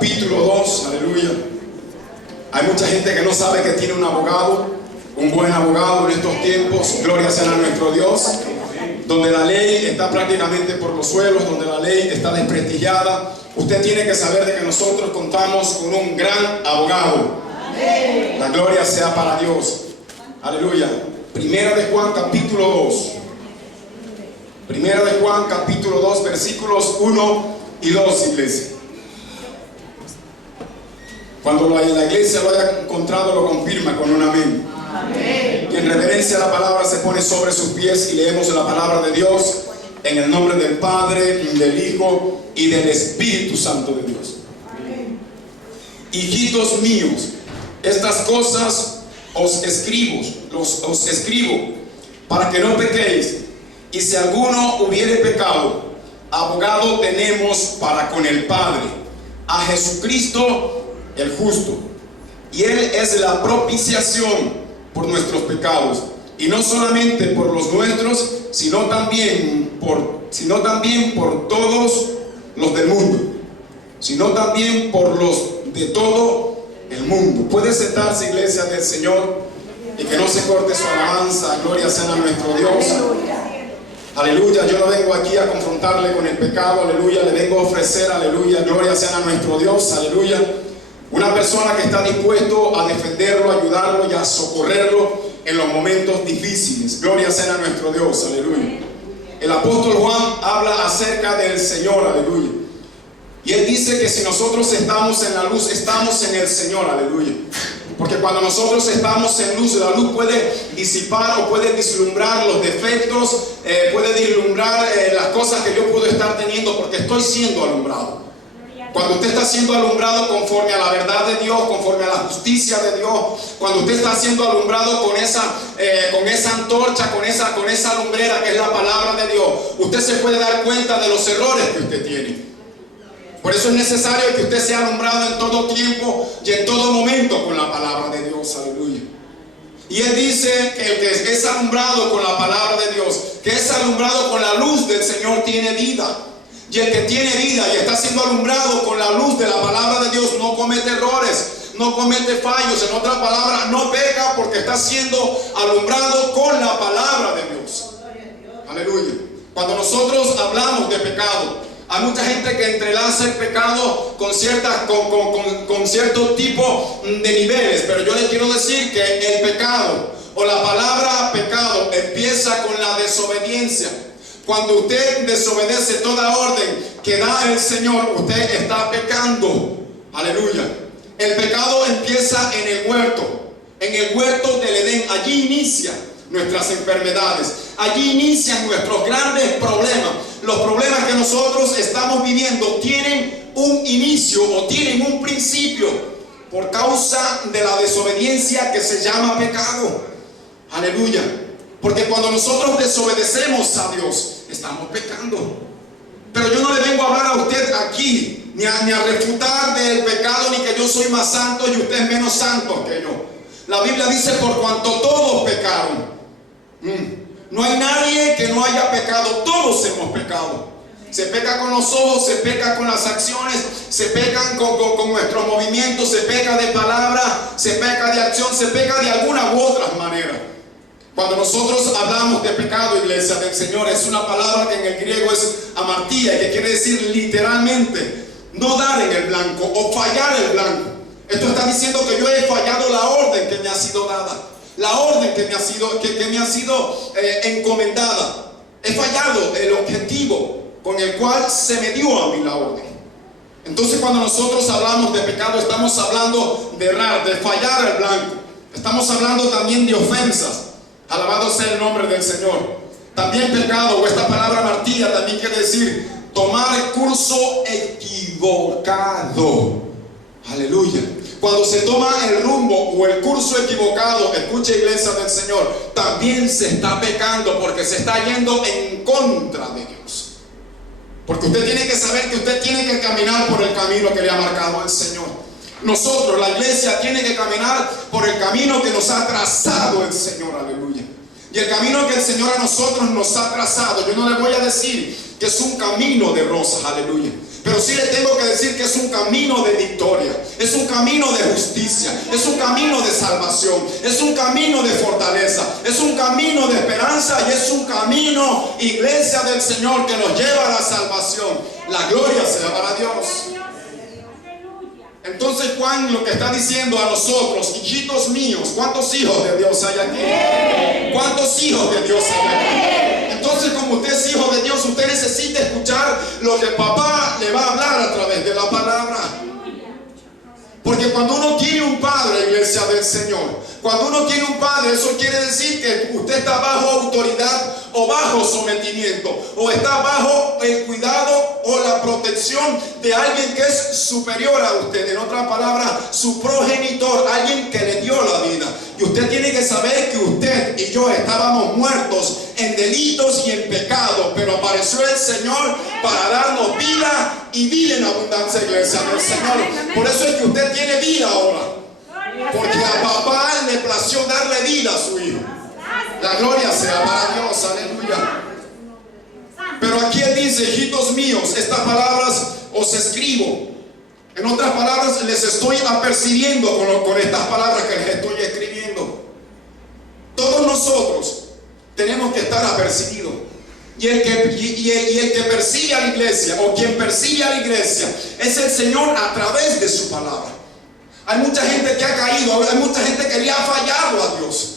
capítulo 2, aleluya. Hay mucha gente que no sabe que tiene un abogado, un buen abogado en estos tiempos. Gloria sea a nuestro Dios. Donde la ley está prácticamente por los suelos, donde la ley está desprestigiada. Usted tiene que saber de que nosotros contamos con un gran abogado. La gloria sea para Dios. Aleluya. Primera de Juan capítulo 2. Primera de Juan capítulo 2 versículos 1 y 2, iglesia. Cuando la iglesia lo haya encontrado, lo confirma con un amén. Amén. Y en reverencia a la palabra se pone sobre sus pies y leemos la palabra de Dios en el nombre del Padre, del Hijo y del Espíritu Santo de Dios. Amén. Hijitos míos, estas cosas os escribo para que no pequéis. Y si alguno hubiere pecado, abogado tenemos para con el Padre, a Jesucristo el justo. Y Él es la propiciación por nuestros pecados, y no solamente por los nuestros, sino también por todos los del mundo, sino también por los de todo el mundo. Puede sentarse, iglesia del Señor, y que no se corte su alabanza. Gloria sea a nuestro Dios. Aleluya. Yo no vengo aquí a confrontarle con el pecado, aleluya. Le vengo a ofrecer, aleluya, gloria sea a nuestro Dios, aleluya, una persona que está dispuesto a defenderlo, a ayudarlo y a socorrerlo en los momentos difíciles. Gloria sea a nuestro Dios, aleluya. El apóstol Juan habla acerca del Señor, aleluya. Y él dice que si nosotros estamos en la luz, estamos en el Señor, aleluya. Porque cuando nosotros estamos en luz, la luz puede disipar o puede vislumbrar los defectos, puede vislumbrar las cosas que yo puedo estar teniendo, porque estoy siendo alumbrado. Cuando usted está siendo alumbrado conforme a la verdad de Dios, conforme a la justicia de Dios, cuando usted está siendo alumbrado con esa antorcha, con esa lumbrera que es la palabra de Dios, usted se puede dar cuenta de los errores que usted tiene. Por eso es necesario que usted sea alumbrado en todo tiempo y en todo momento con la palabra de Dios, aleluya. Y él dice que el que es alumbrado con la palabra de Dios, que es alumbrado con la luz del Señor, tiene vida. Y el que tiene vida y está siendo alumbrado con la luz de la palabra de Dios no comete errores, no comete fallos. En otra palabra, no peca porque está siendo alumbrado con la palabra de Dios. Aleluya. Cuando nosotros hablamos de pecado, hay mucha gente que entrelaza el pecado con cierto tipo de niveles. Pero yo les quiero decir que el pecado o la palabra pecado empieza con la desobediencia. Cuando usted desobedece toda orden que da el Señor, usted está pecando. Aleluya. El pecado empieza en el huerto del Edén. Allí inicia nuestras enfermedades. Allí inician nuestros grandes problemas. Los problemas que nosotros estamos viviendo tienen un inicio o tienen un principio por causa de la desobediencia que se llama pecado. Aleluya. Porque cuando nosotros desobedecemos a Dios, estamos pecando. Pero yo no le vengo a hablar a usted aquí ni a refutar del pecado, ni que yo soy más santo y usted es menos santo que yo. La Biblia dice: por cuanto todos pecaron. No hay nadie que no haya pecado. Todos hemos pecado. Se peca con los ojos, se peca con las acciones, se pecan con nuestros movimientos, se peca de palabra, se peca de acción, se peca de alguna u otra manera. Cuando nosotros hablamos de pecado, iglesia del Señor, es una palabra que en el griego es amartía, que quiere decir literalmente no dar en el blanco o fallar el blanco. Esto está diciendo que yo he fallado la orden que me ha sido dada, la orden que me ha sido encomendada. He fallado el objetivo con el cual se me dio a mí la orden. Entonces, cuando nosotros hablamos de pecado, estamos hablando de errar, de fallar el blanco. Estamos hablando también de ofensas. Alabado sea el nombre del Señor. También pecado, o esta palabra martilla, también quiere decir tomar el curso equivocado. Aleluya. Cuando se toma el rumbo o el curso equivocado, escucha, iglesia del Señor, también se está pecando, porque se está yendo en contra de Dios. Porque usted tiene que saber que usted tiene que caminar por el camino que le ha marcado el Señor. Nosotros, la iglesia, tiene que caminar por el camino que nos ha trazado el Señor, aleluya. Y el camino que el Señor a nosotros nos ha trazado, yo no le voy a decir que es un camino de rosas, aleluya, pero sí le tengo que decir que es un camino de victoria, es un camino de justicia, es un camino de salvación, es un camino de fortaleza, es un camino de esperanza y es un camino, iglesia del Señor, que nos lleva a la salvación. La gloria sea para Dios. Entonces Juan lo que está diciendo a nosotros, hijitos míos, ¿cuántos hijos de Dios hay aquí? ¿Cuántos hijos de Dios hay aquí? Entonces, como usted es hijo de Dios, usted necesita escuchar lo que papá le va a hablar a través de la palabra. Porque cuando uno tiene un padre, iglesia del Señor, cuando uno tiene un padre, eso quiere decir que usted está bajo autoridad o bajo sometimiento, o está bajo el cuidado o la protección de alguien que es superior a usted. En otras palabras, su progenitor, alguien que le dio la vida. Y usted tiene que saber que usted y yo estábamos muertos en delitos y en pecado, pero apareció el Señor para darnos vida y vida en abundancia, iglesia del Señor. Por eso es que usted tiene vida ahora, porque a papá le plació darle vida a su hijo. La gloria sea para Dios, aleluya. Pero aquí él dice, hijitos míos, estas palabras os escribo. En otras palabras, les estoy apercibiendo con estas palabras que les estoy escribiendo. Todos nosotros tenemos que estar apercibidos. Y el que persigue a la iglesia, o quien persigue a la iglesia, es el Señor a través de su palabra. Hay mucha gente que ha caído, hay mucha gente que le ha fallado a Dios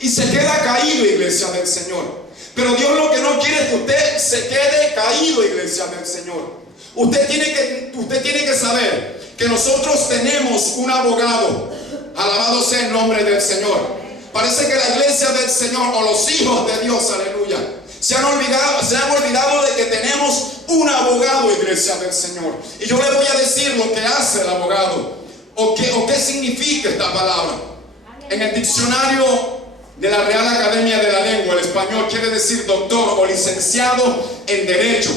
y se queda caído, iglesia del Señor. Pero Dios lo que no quiere es que usted se quede caído, iglesia del Señor. Usted tiene que saber que nosotros tenemos un abogado. Alabado sea el nombre del Señor. Parece que la iglesia del Señor, o los hijos de Dios, aleluya, se han olvidado de que tenemos un abogado, iglesia del Señor. Y yo le voy a decir lo que hace el abogado, o qué significa esta palabra. En el diccionario de la Real Academia de la Lengua, el español quiere decir doctor o licenciado en Derecho,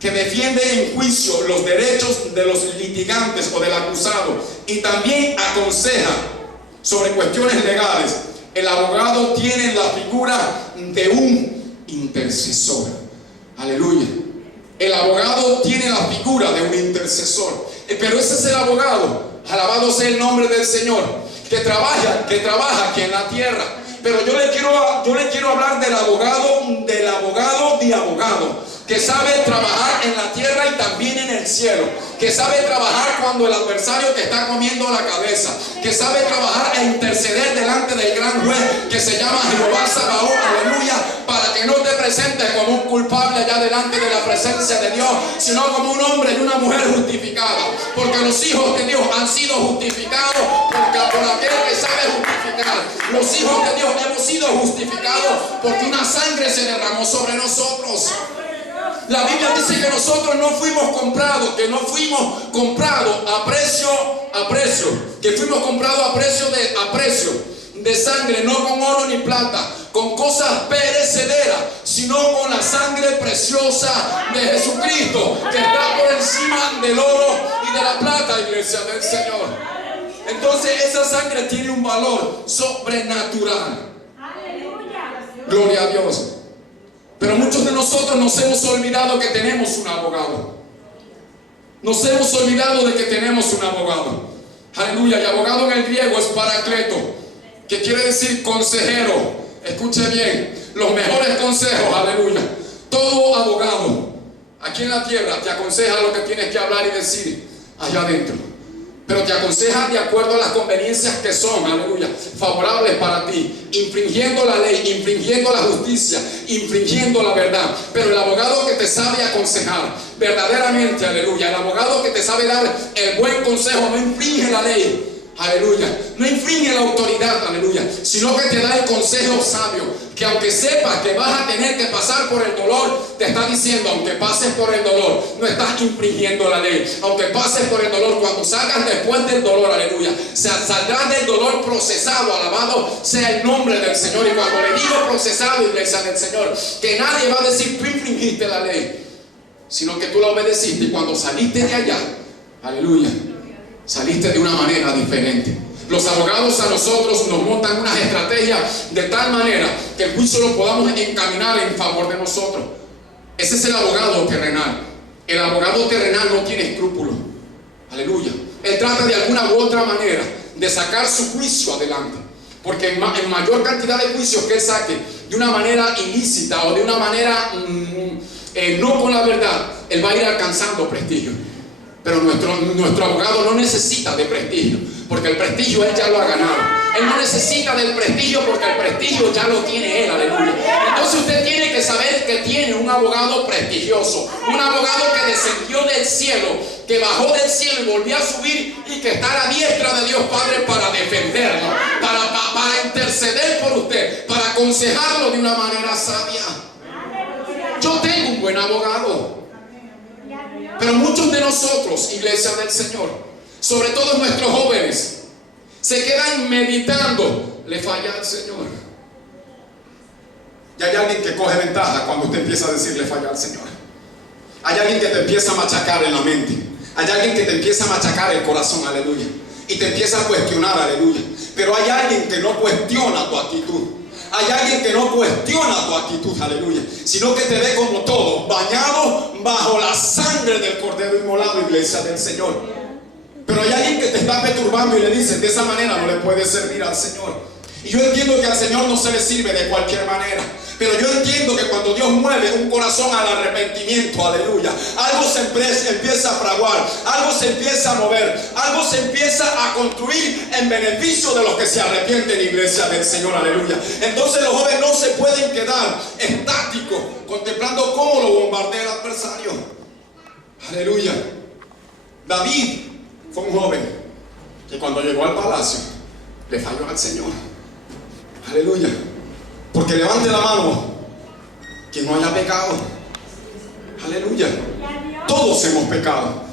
que defiende en juicio los derechos de los litigantes o del acusado, y también aconseja sobre cuestiones legales. El abogado tiene la figura de un intercesor. Aleluya. El abogado tiene la figura de un intercesor. Pero ese es el abogado, alabado sea el nombre del Señor, que trabaja aquí en la tierra. Pero yo le quiero hablar del abogado de abogado, que sabe trabajar en la tierra y también en el cielo, que sabe trabajar cuando el adversario te está comiendo la cabeza, que sabe trabajar e interceder delante del gran juez que se llama Jehová Sabaoth, aleluya, para que no te presentes como un culpable allá delante de la presencia de Dios, sino como un hombre y una mujer justificada, porque los hijos de Dios han sido justificados por aquel que sabe justificar. Los hijos de Dios hemos sido justificados porque una sangre se derramó sobre nosotros. La Biblia dice que nosotros no fuimos comprados, que no fuimos comprados a precio, que fuimos comprados a precio de sangre, no con oro ni plata, con cosas perecederas, sino con la sangre preciosa de Jesucristo, que está por encima del oro y de la plata, iglesia del Señor. Entonces esa sangre tiene un valor sobrenatural. Gloria a Dios. Pero muchos de nosotros nos hemos olvidado que tenemos un abogado. Nos hemos olvidado de que tenemos un abogado. Aleluya. Y abogado en el griego es paracleto, que quiere decir consejero. Escuche bien, los mejores consejos, aleluya. Todo abogado aquí en la tierra te aconseja lo que tienes que hablar y decir allá adentro, pero te aconseja de acuerdo a las conveniencias que son, aleluya, favorables para ti, infringiendo la ley, infringiendo la justicia, infringiendo la verdad. Pero el abogado que te sabe aconsejar verdaderamente, aleluya, el abogado que te sabe dar el buen consejo, no infringe la ley, aleluya, no infringe la autoridad, aleluya, sino que te da el consejo sabio, que aunque sepas que vas a tener que pasar por el dolor, te está diciendo, aunque pases por el dolor, no estás infringiendo la ley. Aunque pases por el dolor, cuando salgas después del dolor, aleluya, saldrás del dolor procesado, alabado sea el nombre del Señor. Y cuando le digo procesado, iglesia del Señor, que nadie va a decir tú infringiste la ley, sino que tú la obedeciste, y cuando saliste de allá, aleluya, saliste de una manera diferente. Los abogados a nosotros nos montan unas estrategias de tal manera que el juicio lo podamos encaminar en favor de nosotros. Ese es el abogado terrenal. El abogado terrenal no tiene escrúpulos. Aleluya. Él trata de alguna u otra manera de sacar su juicio adelante. Porque en mayor cantidad de juicios que él saque de una manera ilícita o de una manera no con la verdad, él va a ir alcanzando prestigio. Pero nuestro abogado no necesita de prestigio, porque el prestigio él ya lo ha ganado. Él no necesita del prestigio porque el prestigio ya lo tiene él, aleluya. Entonces usted tiene que saber que tiene un abogado prestigioso, un abogado que descendió del cielo, que bajó del cielo y volvió a subir, y que está a la diestra de Dios Padre para defenderlo, para interceder por usted, para aconsejarlo de una manera sabia. Yo tengo un buen abogado. Pero muchos de nosotros, iglesia del Señor, sobre todo nuestros jóvenes, se quedan meditando, le falla al Señor. Y hay alguien que coge ventaja cuando usted empieza a decirle falla al Señor. Hay alguien que te empieza a machacar en la mente. Hay alguien que te empieza a machacar el corazón, aleluya. Y te empieza a cuestionar, aleluya. Pero hay alguien que no cuestiona tu actitud. Hay alguien que no cuestiona tu actitud, aleluya, sino que te ve como todo, bañado bajo la sangre del Cordero inmolado, iglesia del Señor. Pero hay alguien que te está perturbando y le dice, de esa manera no le puedes servir al Señor. Y yo entiendo que al Señor no se le sirve de cualquier manera. Pero yo entiendo que cuando Dios mueve un corazón al arrepentimiento, aleluya, algo se empieza a fraguar, algo se empieza a mover, algo se empieza a construir en beneficio de los que se arrepienten, iglesia del Señor, aleluya. Entonces los jóvenes no se pueden quedar estáticos contemplando cómo lo bombardea el adversario. Aleluya. David fue un joven que cuando llegó al palacio le falló al Señor. Aleluya. Porque levante la mano quien no haya pecado. Aleluya. Todos hemos pecado.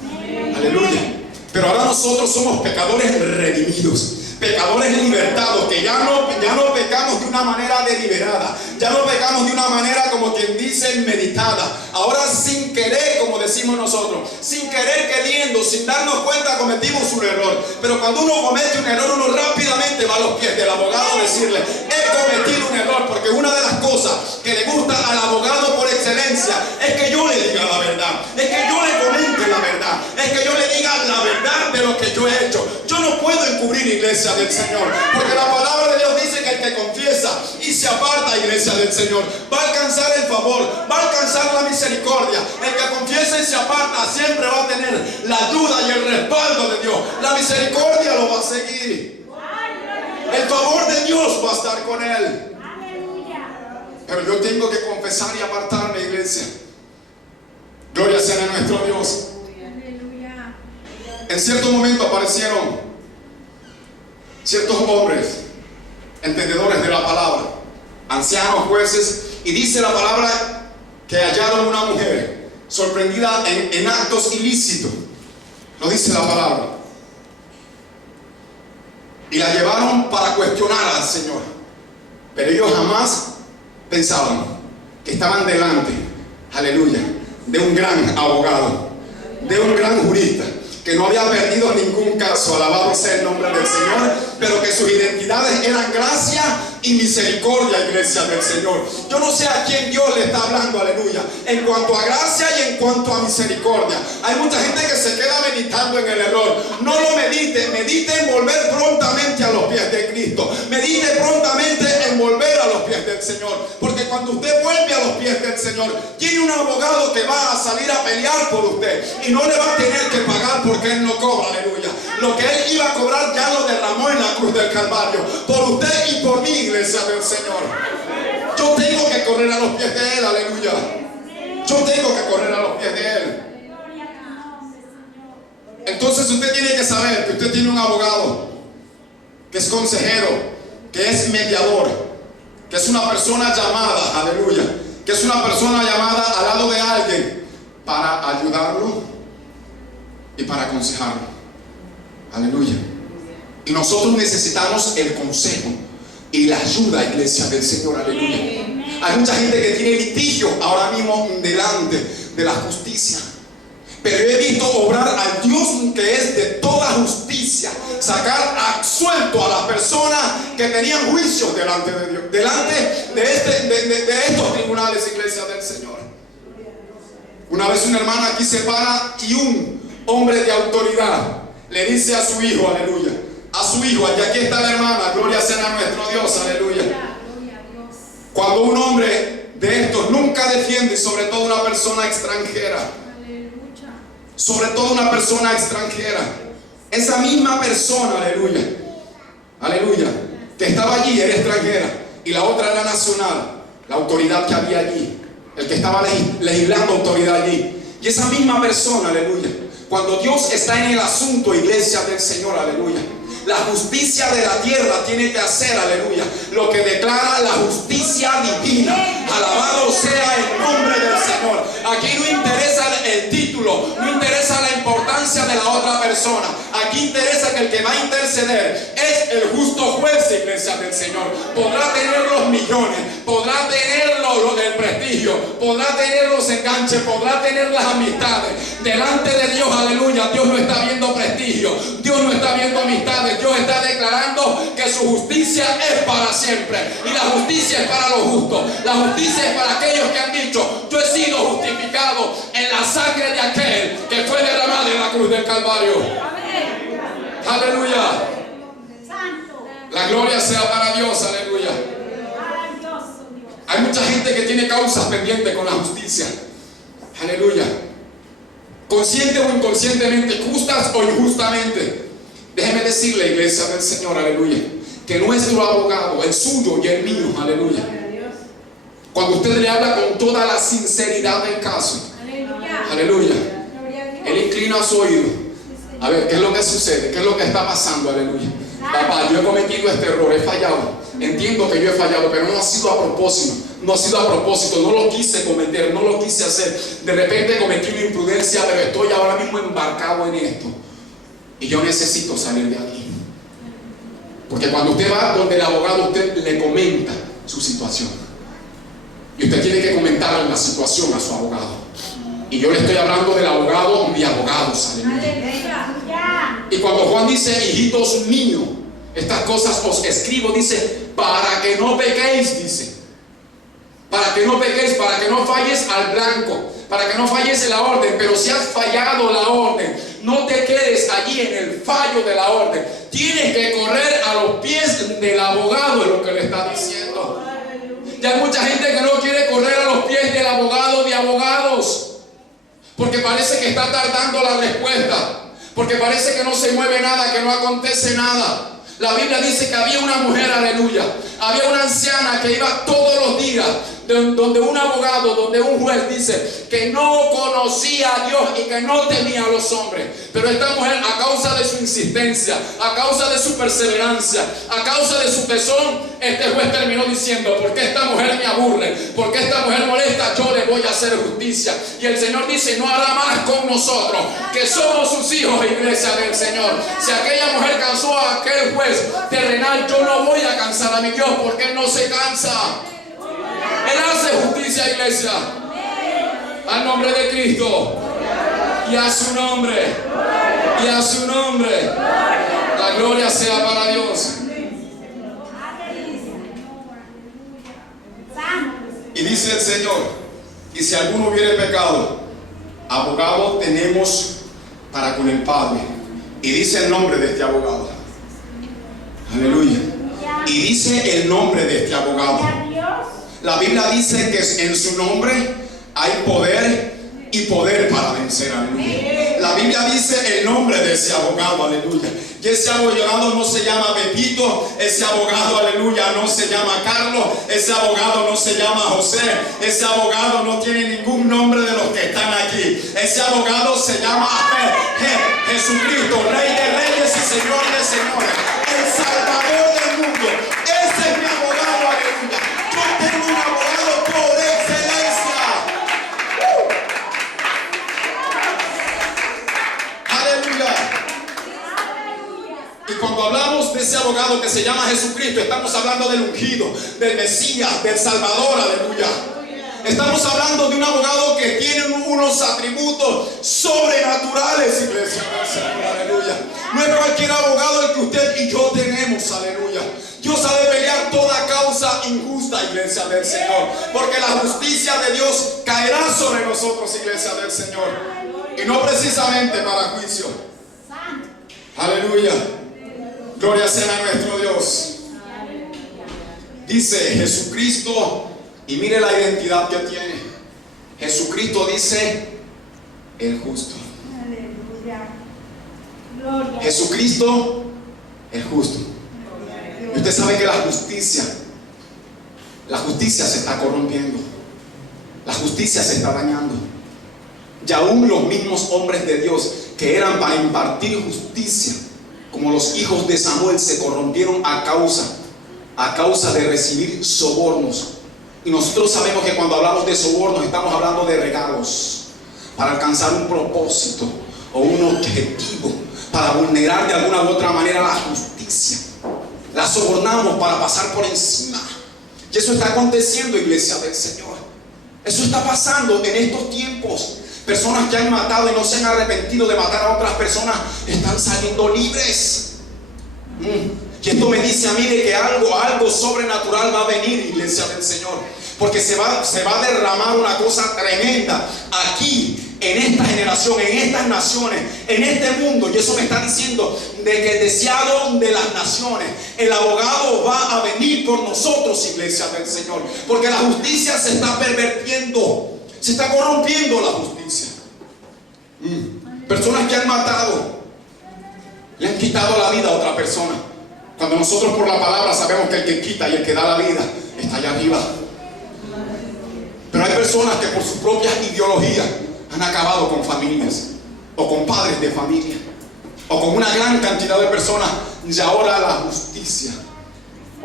Aleluya. Pero ahora nosotros somos pecadores redimidos, pecadores libertados, que ya no pecamos de una manera deliberada, ya no pecamos de una manera como quien dice meditada. Ahora sin querer, como decimos nosotros, sin querer queriendo, sin darnos cuenta cometimos un error. Pero cuando uno comete un error, uno rápidamente va a los pies del abogado a decirle, he cometido un error. Porque una de las cosas que le gusta al abogado por excelencia es que yo le diga la verdad, es que yo le comente la verdad, es que yo le diga la verdad de lo que yo he hecho. Yo no puedo encubrir, iglesia del Señor, porque la palabra de Dios dice que el que confiesa y se aparta, iglesia del Señor, va a alcanzar el favor, va a alcanzar la misericordia. El que confiesa y se aparta siempre va a tener la ayuda y el respaldo de Dios. La misericordia lo va a seguir, el favor de Dios va a estar con él. Pero yo tengo que confesar y apartarme, iglesia. Gloria sea a nuestro Dios. En cierto momento aparecieron ciertos hombres entendedores de la palabra, ancianos, jueces, y dice la palabra que hallaron una mujer sorprendida en actos ilícitos. Lo dice la palabra. Y la llevaron para cuestionar al Señor. Pero ellos jamás pensaban que estaban delante, aleluya, de un gran abogado, de un gran jurista, que no había perdido ningún caso, alabado sea el nombre del Señor, pero que sus identidades eran gracia y misericordia, iglesia del Señor. Yo no sé a quién Dios le está hablando, aleluya, en cuanto a gracia y en cuanto a misericordia. Hay mucha gente que se queda meditando en el error. No lo medite, medite en volver prontamente a los pies de Cristo, medite prontamente en volver a los pies del Señor, porque cuando usted vuelve a los pies del Señor, tiene un abogado que va a salir a pelear por usted y no le va a tener que pagar porque él no cobra, aleluya. Lo que él iba a cobrar ya lo derramó en la cruz del Calvario, por usted y por mí, iglesia del Señor. Yo tengo que correr a los pies de él, aleluya. Yo tengo que correr a los pies de él. Entonces usted tiene que saber que usted tiene un abogado, que es consejero, que es mediador, que es una persona llamada, aleluya, que es una persona llamada al lado de alguien para ayudarlo y para aconsejarlo, aleluya. Y nosotros necesitamos el consejo y la ayuda, iglesia del Señor, aleluya. Hay mucha gente que tiene litigio ahora mismo delante de la justicia, pero he visto obrar al Dios que es de toda justicia, sacar absuelto a las personas que tenían juicios delante de Dios, delante de estos tribunales, iglesia del Señor. Una vez una hermana aquí se para y un hombre de autoridad le dice a su hijo, aleluya, a su hijo, y aquí está la hermana, gloria sea a nuestro Dios, aleluya. Cuando un hombre de estos nunca defiende, sobre todo una persona extranjera, sobre todo una persona extranjera, esa misma persona, aleluya, aleluya, que estaba allí era extranjera y la otra era nacional, la autoridad que había allí, el que estaba legislando autoridad allí, y esa misma persona, aleluya, cuando Dios está en el asunto, iglesia del Señor, aleluya, la justicia de la tierra tiene que hacer, aleluya, lo que declara la justicia divina. Alabado sea el nombre del Señor. Aquí no interesa el título, no interesa la importancia de la otra persona. Aquí interesa que el que va a interceder es el justo juez, iglesia del Señor. Podrá tener los millones, podrá tener el prestigio, podrá tener los enganches, podrá tener las amistades. Delante de Dios, aleluya, Dios no está viendo prestigio, Dios no está viendo amistades. Dios está declarando que su justicia es para siempre. Y la justicia es para los justos. La justicia es para aquellos que han dicho: yo he sido justificado en la sangre de aquel que fue derramado en la cruz del Calvario. Aleluya. La gloria sea para Dios. Aleluya. Hay mucha gente que tiene causas pendientes con la justicia. Aleluya. Consciente o inconscientemente, justas o injustamente. Déjeme decirle, iglesia del Señor, aleluya, que nuestro abogado, el suyo y el mío, aleluya, cuando usted le habla con toda la sinceridad del caso, aleluya, él inclina su oído a ver qué es lo que sucede, qué es lo que está pasando, aleluya. Papá, yo he cometido este error, he fallado, entiendo que yo he fallado, pero no ha sido a propósito. No ha sido a propósito, no lo quise cometer, no lo quise hacer. De repente cometí una imprudencia, pero estoy ahora mismo embarcado en esto. Y yo necesito salir de aquí. Porque cuando usted va donde el abogado, usted le comenta su situación. Y usted tiene que comentarle la situación a su abogado. Y yo le estoy hablando del abogado de abogados. Aleluya. Y cuando Juan dice: hijitos míos, estas cosas os escribo, dice, para que no pequéis, dice. Para que no pequéis, para que no falles al blanco, para que no falles en la orden. Pero si has fallado la orden, no te quedes allí en el fallo de la orden. Tienes que correr a los pies del abogado, es lo que le está diciendo. Y hay mucha gente que no quiere correr a los pies del abogado de abogados, porque parece que está tardando la respuesta, porque parece que no se mueve nada, que no acontece nada. La Biblia dice que había una mujer, aleluya, había una anciana que iba todos los días donde un abogado, donde un juez, dice que no conocía a Dios y que no temía a los hombres. Pero esta mujer, a causa de su insistencia, a causa de su perseverancia, a causa de su tesón, este juez terminó diciendo: porque esta mujer me aburre, porque esta mujer molesta, yo le voy a hacer justicia. Y el Señor dice: no hará más con nosotros, que somos sus hijos, iglesia del Señor. Si aquella mujer cansó a aquel juez terrenal, yo no voy a cansar a mi Dios, porque Él no se cansa. Él hace justicia, iglesia. Al nombre de Cristo. Y a su nombre. Y a su nombre. La gloria sea para Dios. Y dice el Señor: y si alguno hubiere pecado, abogado tenemos para con el Padre. Y dice el nombre de este abogado. Aleluya. Y dice el nombre de este abogado. La Biblia dice que en su nombre hay poder y poder para vencer. Aleluya. La Biblia dice el nombre de ese abogado. Aleluya. Y ese abogado no se llama Pepito, ese abogado, aleluya, no se llama Carlos, ese abogado no se llama José, ese abogado no tiene ningún nombre de los que están aquí. Ese abogado se llama Jesucristo, Rey de Reyes y Señor de Señores, el Salvador del mundo. Ese es mi abogado, aleluya. Yo tengo un abogado por excelencia. Aleluya. Y cuando hablamos de ese abogado que se llama Jesucristo, estamos hablando del ungido, del Mesías, del Salvador, aleluya. Estamos hablando de un abogado que tiene unos atributos sobrenaturales, iglesia, aleluya. No es cualquier cualquier abogado el que usted y yo tenemos, aleluya. Dios sabe pelear toda causa injusta, iglesia del Señor, porque la justicia de Dios caerá sobre nosotros, iglesia del Señor, y no precisamente para juicio. Aleluya. Gloria sea a nuestro Dios. Dice Jesucristo, y mire la identidad que tiene. Jesucristo dice el justo. Jesucristo el justo. Y usted sabe que la justicia se está corrompiendo. La justicia se está dañando. Y aún los mismos hombres de Dios que eran para impartir justicia, como los hijos de Samuel, se corrompieron a causa de recibir sobornos. Y nosotros sabemos que cuando hablamos de sobornos estamos hablando de regalos para alcanzar un propósito o un objetivo, para vulnerar de alguna u otra manera la justicia. La sobornamos para pasar por encima. Y eso está aconteciendo, iglesia del Señor. Eso está pasando en estos tiempos. Personas que han matado y no se han arrepentido de matar a otras personas están saliendo libres. Y esto me dice a mí de que algo sobrenatural va a venir, iglesia del Señor, porque se va a derramar una cosa tremenda aquí, en esta generación, en estas naciones, en este mundo. Y eso me está diciendo de que el deseado de las naciones, el abogado va a venir por nosotros, iglesia del Señor, porque la justicia se está pervirtiendo, se está corrompiendo la justicia. Personas que han matado, le han quitado la vida a otra persona, cuando nosotros por la palabra sabemos que el que quita y el que da la vida está allá arriba. Pero hay personas que por sus propias ideologías han acabado con familias, o con padres de familia, o con una gran cantidad de personas. Y ahora la justicia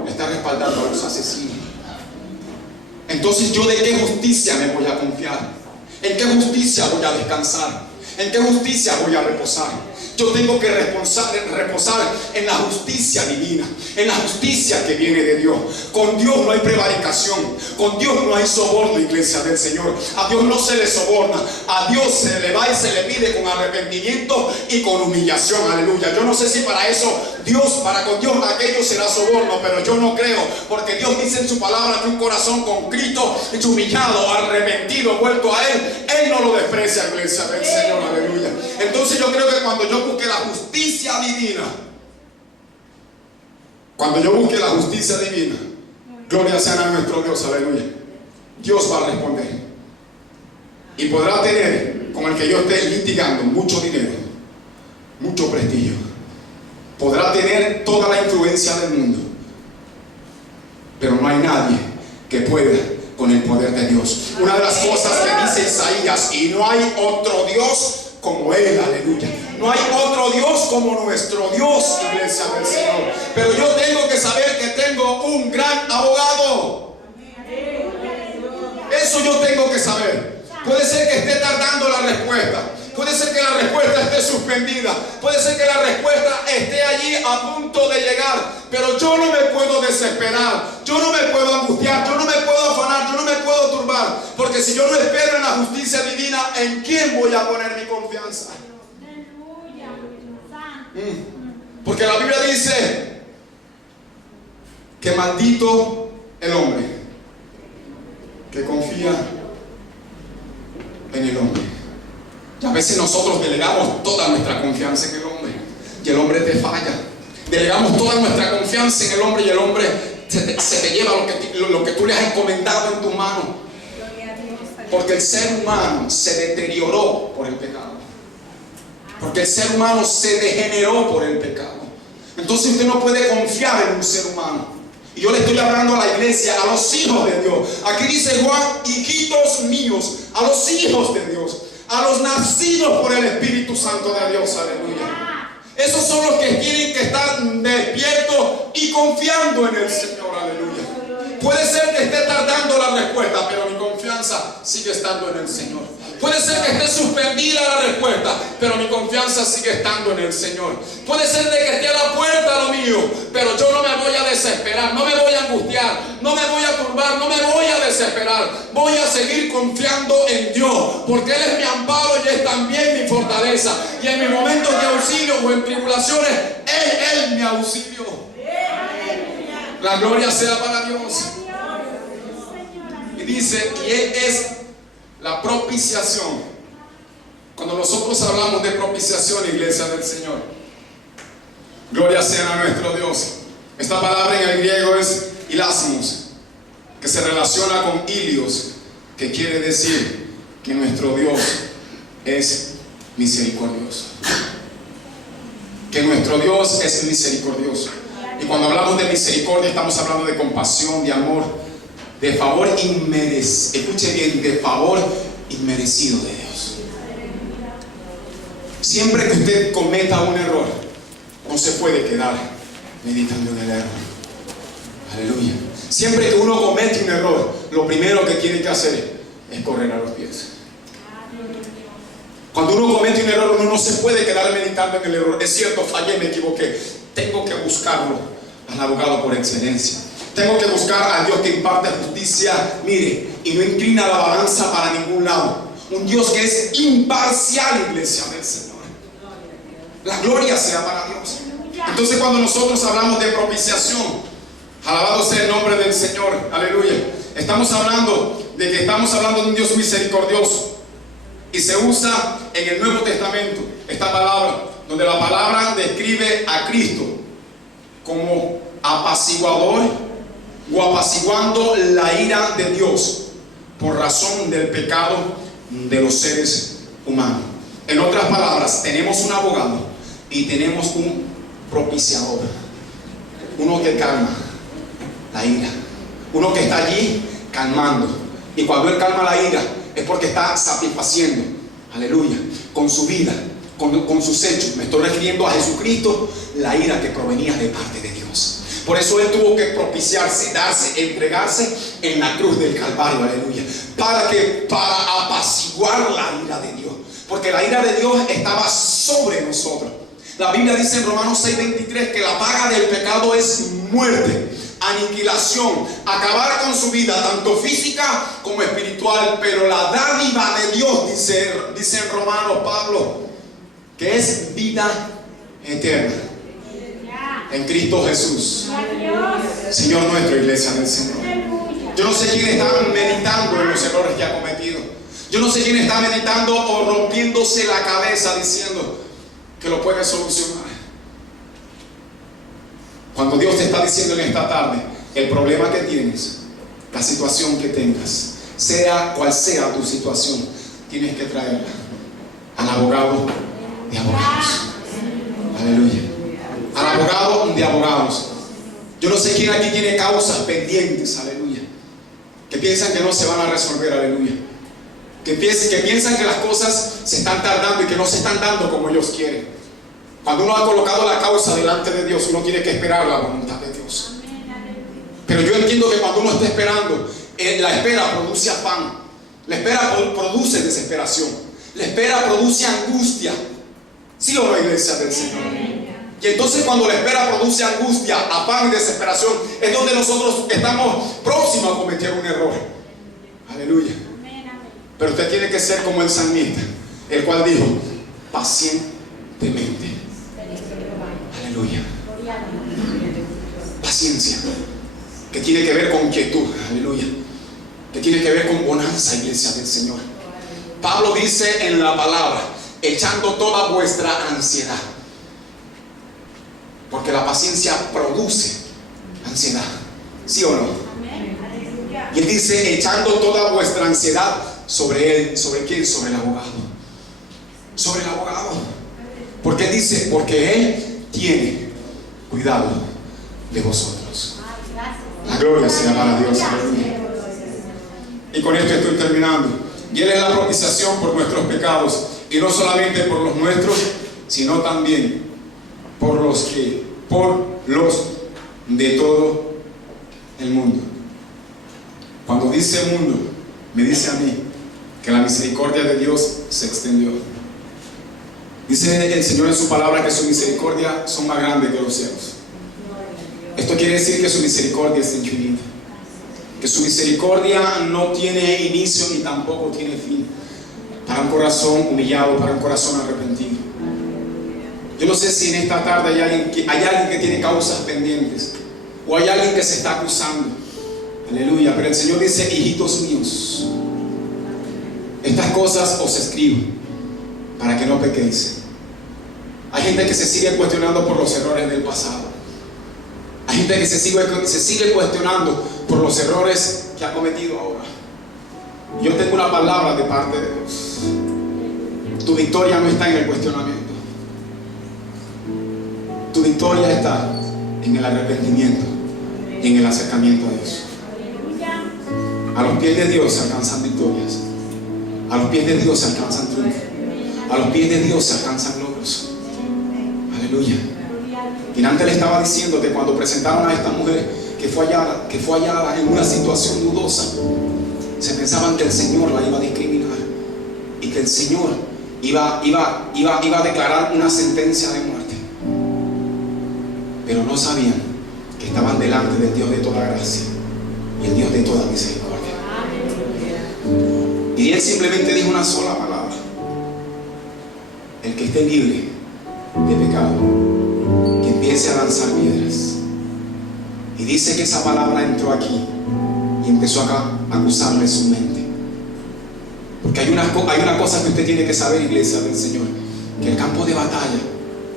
está respaldando a los asesinos. Entonces, ¿yo de qué justicia me voy a confiar? ¿En qué justicia voy a descansar? ¿En qué justicia voy a reposar? Yo tengo que reposar en la justicia divina, en la justicia que viene de Dios. Con Dios no hay prevaricación, con Dios no hay soborno, iglesia del Señor. A Dios no se le soborna, a Dios se le va y se le pide con arrepentimiento y con humillación, aleluya. Yo no sé si para eso con Dios aquello será soborno, pero yo no creo, porque Dios dice en su palabra que un corazón contrito, humillado, arrepentido, vuelto a Él no lo desprecia, iglesia del Señor, aleluya. Entonces yo creo que cuando yo busque la justicia divina, gloria sea a nuestro Dios, aleluya, Dios va a responder y podrá tener, como el que yo esté litigando, mucho dinero, mucho prestigio, podrá tener toda la influencia del mundo, pero no hay nadie que pueda con el poder de Dios. Una de las cosas que dice Isaías: y no hay otro Dios como Él, aleluya. No hay otro Dios como nuestro Dios, iglesia del Señor. Pero yo tengo que saber que tengo un gran abogado. Eso yo tengo que saber. Puede ser que esté tardando la respuesta, puede ser que la respuesta esté suspendida, puede ser que la respuesta esté allí a punto de llegar, pero yo no me puedo desesperar, yo no me puedo angustiar, yo no me puedo afanar, yo no me puedo turbar, porque si yo no espero en la justicia divina, ¿en quién voy a poner mi confianza? Porque la Biblia dice que maldito el hombre que confía en el hombre. Y a veces nosotros delegamos toda nuestra confianza en el hombre y el hombre te falla. Delegamos toda nuestra confianza en el hombre y el hombre se te lleva lo que tú le has encomendado en tu mano. Porque el ser humano se deterioró por el pecado. Porque el ser humano se degeneró por el pecado. Entonces usted no puede confiar en un ser humano. Y yo le estoy hablando a la iglesia, a los hijos de Dios. Aquí dice Juan: hijitos míos, a los hijos de Dios, a los nacidos por el Espíritu Santo de Dios, aleluya. Esos son los que tienen que estar despiertos y confiando en el Señor, aleluya. Puede ser que esté tardando la respuesta, pero mi confianza sigue estando en el Señor. Puede ser que esté suspendida la respuesta, pero mi confianza sigue estando en el Señor. Puede ser de que esté a la puerta lo mío, pero yo no me voy a desesperar, no me voy a angustiar, no me voy a turbar, no me voy a desesperar. Voy a seguir confiando en Dios, porque Él es mi amparo y es también mi fortaleza. Y en mis momentos de auxilio o en tribulaciones, Él me auxilió. La gloria sea para Dios. Y dice, y Él es la propiciación. Cuando nosotros hablamos de propiciación, iglesia del Señor, gloria sea a nuestro Dios. Esta palabra en el griego es hilasmos, que se relaciona con ilios, que quiere decir que nuestro Dios es misericordioso. Que nuestro Dios es misericordioso. Y cuando hablamos de misericordia, estamos hablando de compasión, de amor, de favor inmerecido. Escuche bien, de favor inmerecido de Dios. Siempre que usted cometa un error, no se puede quedar meditando en el error. Aleluya. Siempre que uno comete un error, lo primero que tiene que hacer es correr a los pies. Cuando uno comete un error, uno no se puede quedar meditando en el error. Es cierto, fallé, me equivoqué. Tengo que buscarlo al abogado por excelencia. Tengo que buscar al Dios que imparte justicia, mire, y no inclina la balanza para ningún lado. Un Dios que es imparcial, iglesia del Señor. La gloria sea para Dios. Entonces, cuando nosotros hablamos de propiciación, alabado sea el nombre del Señor, aleluya, estamos hablando de un Dios misericordioso. Y se usa en el Nuevo Testamento esta palabra, donde la palabra describe a Cristo como apaciguador o apaciguando la ira de Dios por razón del pecado de los seres humanos. En otras palabras, tenemos un abogado y tenemos un propiciador, uno que calma la ira, uno que está allí calmando. Y cuando Él calma la ira, es porque está satisfaciendo, aleluya, con su vida, con sus hechos. Me estoy refiriendo a Jesucristo, la ira que provenía de parte de Dios. Por eso Él tuvo que propiciarse, entregarse en la cruz del Calvario, aleluya. Para apaciguar la ira de Dios. Porque la ira de Dios estaba sobre nosotros. La Biblia dice en Romanos 6:23 que la paga del pecado es muerte, aniquilación, acabar con su vida, tanto física como espiritual. Pero la dádiva de Dios, dice en Romanos Pablo, que es vida eterna en Cristo Jesús, Señor nuestro, iglesia del Señor. Yo no sé quién está meditando en los errores que ha cometido. Yo no sé quién está meditando o rompiéndose la cabeza diciendo que lo puede solucionar. Cuando Dios te está diciendo en esta tarde, el problema que tienes, la situación que tengas, sea cual sea tu situación, tienes que traerla al abogado de abogados. Aleluya. Al abogado de abogados. Yo no sé quién aquí tiene causas pendientes, aleluya, que piensan que no se van a resolver, aleluya, que piensan que las cosas se están tardando y que no se están dando como ellos quieren. Cuando uno ha colocado la causa delante de Dios, uno tiene que esperar la voluntad de Dios. Pero yo entiendo que cuando uno está esperando, la espera produce afán, la espera produce desesperación, la espera produce angustia. ¿Sí o no, iglesia del Señor? Y entonces cuando la espera produce angustia, afán y desesperación, es donde nosotros estamos próximos a cometer un error. Aleluya. Pero usted tiene que ser como el salmista, el cual dijo, pacientemente. Aleluya. Paciencia, que tiene que ver con quietud. Aleluya. Que tiene que ver con bonanza, iglesia del Señor. Pablo dice en la palabra, echando toda vuestra ansiedad. Porque la paciencia produce ansiedad. ¿Sí o no? Y él dice, echando toda vuestra ansiedad sobre él. ¿Sobre quién? Sobre el abogado. Sobre el abogado. Porque él dice, porque él tiene cuidado de vosotros. La gloria sea para Dios. Aleluya. Y con esto estoy terminando. Y él es la propiciación por nuestros pecados. Y no solamente por los nuestros, sino también por los de todo el mundo. Cuando dice mundo, me dice a mí que la misericordia de Dios se extendió. Dice el Señor en su palabra que su misericordia son más grandes que los cielos. Esto quiere decir que su misericordia es infinita, que su misericordia no tiene inicio ni tampoco tiene fin, para un corazón humillado, para un corazón arrepentido. Yo no sé si en esta tarde hay alguien que tiene causas pendientes, o hay alguien que se está acusando. Aleluya. Pero el Señor dice: hijitos míos, estas cosas os escribo para que no pequéis. Hay gente que se sigue cuestionando por los errores del pasado. Hay gente que se sigue cuestionando por los errores que ha cometido ahora. Yo tengo una palabra de parte de Dios. Tu victoria no está en el cuestionamiento. Tu victoria está en el arrepentimiento y en el acercamiento a Dios. A los pies de Dios se alcanzan victorias. A los pies de Dios se alcanzan triunfos. A los pies de Dios se alcanzan logros. Aleluya. Y antes le estaba diciendo que cuando presentaron a esta mujer que fue hallada en una situación dudosa, se pensaban que el Señor la iba a discriminar y que el Señor iba a declarar una sentencia de muerte. Pero no sabían que estaban delante del Dios de toda gracia y el Dios de toda misericordia. Y Él simplemente dijo una sola palabra: el que esté libre de pecado, que empiece a lanzar piedras. Y dice que esa palabra entró aquí y empezó a acusarle su mente. Porque hay una cosa que usted tiene que saber, iglesia del Señor: que el campo de batalla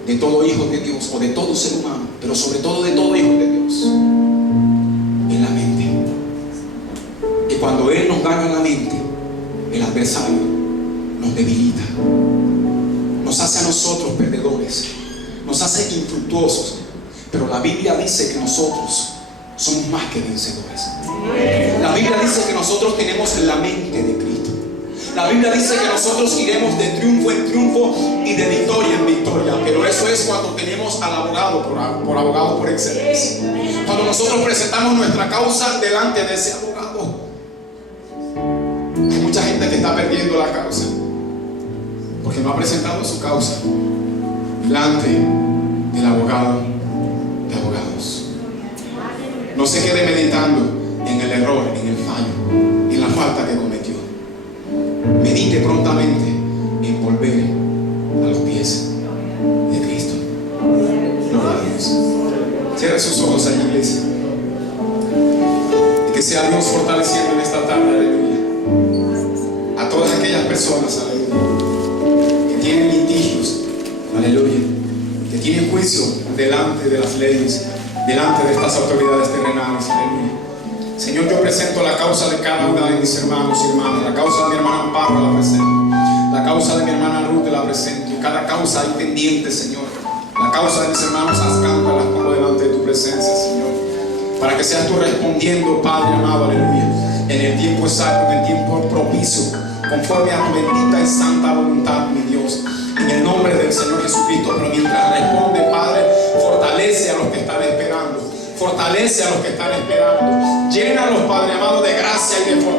de todo hijo de Dios, o de todo ser humano, pero sobre todo de todo hijo de Dios, es la mente. Y cuando Él nos gana la mente, el adversario nos debilita, nos hace a nosotros perdedores, nos hace infructuosos. Pero la Biblia dice que nosotros somos más que vencedores. La Biblia dice que nosotros tenemos la mente de Cristo. La Biblia dice que nosotros iremos de triunfo en triunfo y de victoria en victoria. Pero eso es cuando tenemos al abogado por abogado por excelencia. Cuando nosotros presentamos nuestra causa delante de ese abogado. Hay mucha gente que está perdiendo la causa porque no ha presentado su causa delante del abogado de abogados. No se quede meditando en el error, en el fallo, en la falta que cometió. Medite prontamente en volver a los pies de Cristo. Gloria a Dios. Cierre sus ojos ahí, iglesia, y que sea Dios fortaleciendo en esta tarde, aleluya, a todas aquellas personas, aleluya, que tienen litigios, aleluya, que tienen juicio delante de las leyes, delante de estas autoridades terrenales, aleluya. Señor, yo presento la causa de cada una de mis hermanos y hermanas. La causa de mi hermana Amparo la presento. La causa de mi hermana Ruth la presento. Cada causa hay pendiente, Señor. La causa de mis hermanos Ascanta las pongo delante de tu presencia, Señor. Para que seas tú respondiendo, Padre amado, aleluya, en el tiempo exacto, en el tiempo propicio, conforme a tu bendita y santa voluntad, mi Dios. En el nombre del Señor Jesucristo. Pero mientras responde, Padre, fortalece a los que están esperando. Fortalece a los que están esperando. Llénalos, Padre amado, de gracia y de fortaleza.